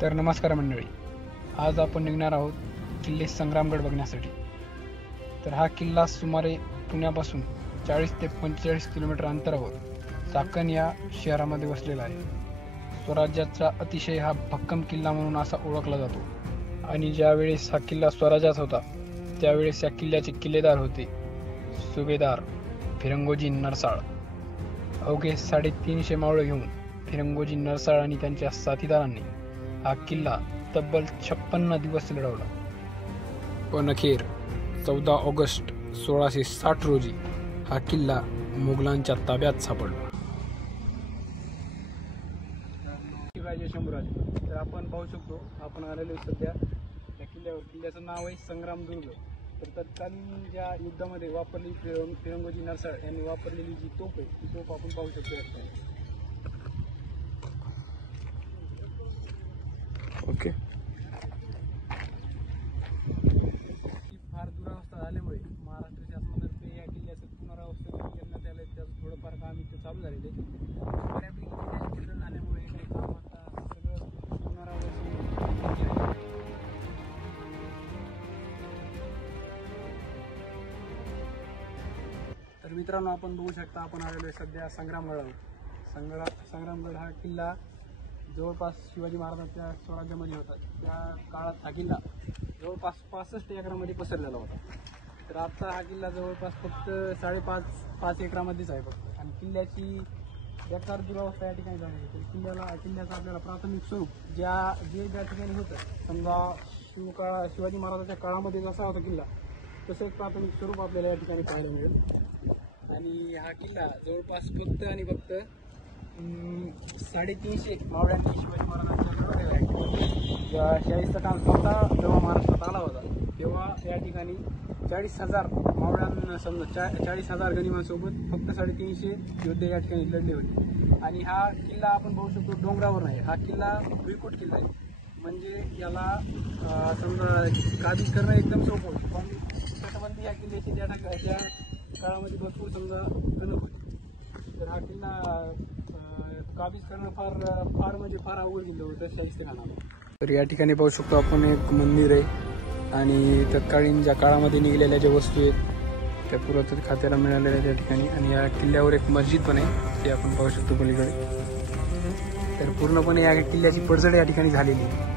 तर नमस्कार मंडळी, आज आपण निघणार आहोत किल्ले संग्रामगड बघण्यासाठी। तर हा किल्ला सुमारे पुण्यापासून 40 ते 45 किलोमीटर अंतरावर चाकण या शहरामध्ये वसलेला आहे। स्वराज्याचा अतिशय हा भक्कम किल्ला म्हणून असा ओळखला जातो। आणि ज्यावेळेस हा किल्ला स्वराज्यात होता त्यावेळेस या किल्ल्याचे किल्लेदार होते सुभेदार फिरंगोजी नरसाळ। अवघे 350 मावळे घेऊन फिरंगोजी नरसाळ आणि त्यांच्या साथीदारांनी हा किल्ला तब्बल 56 दिवस लढवला। पण अखेर 14 ऑगस्ट 1660 रोजी हा किल्ला मुघलांच्या ताब्यात सापडला। शिवाजी शंभूराजे तर आपण पाहू शकतो, आपण आलेलो सध्या या किल्ल्यावर। किल्ल्याचं नाव आहे संग्रामदुर्ग। तर तत्कालीन ज्या युद्धामध्ये वापरली फिरंगोजी नरसाळ यांनी वापरलेली जी तोफ आहे ती तोफ आपण पाहू शकतो। ओके, फार दुरावस्था झाल्यामुळे महाराष्ट्र शासनातर्फे या किल्ल्याचं पुनरावस्थित करण्यात आलं। त्याचं थोडंफार काम इथे चालू झालेलं आहे। बऱ्यापैकी किल्ल्याचे बदल झाल्यामुळे काही काम आता सगळं पुनरावस्थित। तर मित्रांनो, आपण बघू शकता, आपण आलेलो आहे सध्या संग्रामगडावर। संग्रामगड हा किल्ला जवळपास शिवाजी महाराजांच्या स्वराज्यामध्ये होता। त्या काळात हा किल्ला जवळपास 65 एकरामध्ये पसरलेला होता। तर आता हा किल्ला जवळपास फक्त 5.5 एकरामध्येच आहे फक्त। आणि किल्ल्याची बेकार दुरावस्था या ठिकाणी झाली आहे। किल्ल्याचं आपल्याला प्राथमिक स्वरूप ज्या ठिकाणी होतं, समजा शिवाजी महाराजांच्या काळामध्ये जसा होता किल्ला तसं एक प्राथमिक स्वरूप आपल्याला या ठिकाणी पाहायला मिळेल। आणि हा किल्ला जवळपास फक्त 350 मावळ्यांनी शिवाजी महाराजांच्या लढवलेला आहे। जेव्हा शाहीचा काळ होता तेव्हा महाराष्ट्रात आला होता तेव्हा या ठिकाणी 40,000 मावळ्यांना, समजा 40,000 गनिमांसोबत फक्त 350 योद्धे या ठिकाणी लढले होते। आणि हा किल्ला आपण पाहू शकतो डोंगरावर नाही, हा किल्ला भुईकोट किल्ला आहे। म्हणजे याला समजा काबीज करणं एकदम सोपं होतं। पण तटबंदी या किल्ल्याची त्या काळामध्ये भरपूर समजा गणक होती। तर हा किल्ला काबीज करणं फार अवघड गेलं होतं शाहिस्तेखानाला। तर या ठिकाणी पाहू शकतो आपण एक मंदिर आहे आणि तत्कालीन ज्या काळामध्ये निघालेल्या ज्या वस्तू आहेत त्या पुरातत्व खात्याला मिळालेल्या त्या ठिकाणी। आणि या किल्ल्यावर एक मस्जिद पण आहे, ते आपण पाहू शकतो पलीकडे। तर पूर्णपणे या किल्ल्याची पडझड या ठिकाणी झालेली आहे।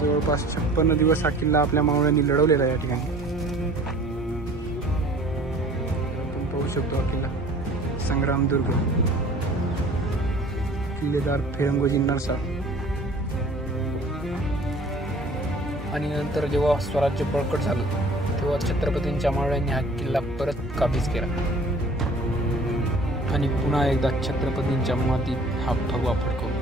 जवळपास 56 दिवस हा किल्ला आपल्या मावळ्यांनी लढवलेला आहे या ठिकाणी। आपण पाहू शकतो हा किल्ला संग्रामदुर्ग, किल्लेदार फिरंगोजी नरसाळ। आणि नंतर जेव्हा स्वराज्य बळकट झालं तेव्हा छत्रपतींच्या मावळ्यांनी हा किल्ला परत काबीज केला आणि पुन्हा एकदा छत्रपतींच्या मातीत हा भगवा फडकवला।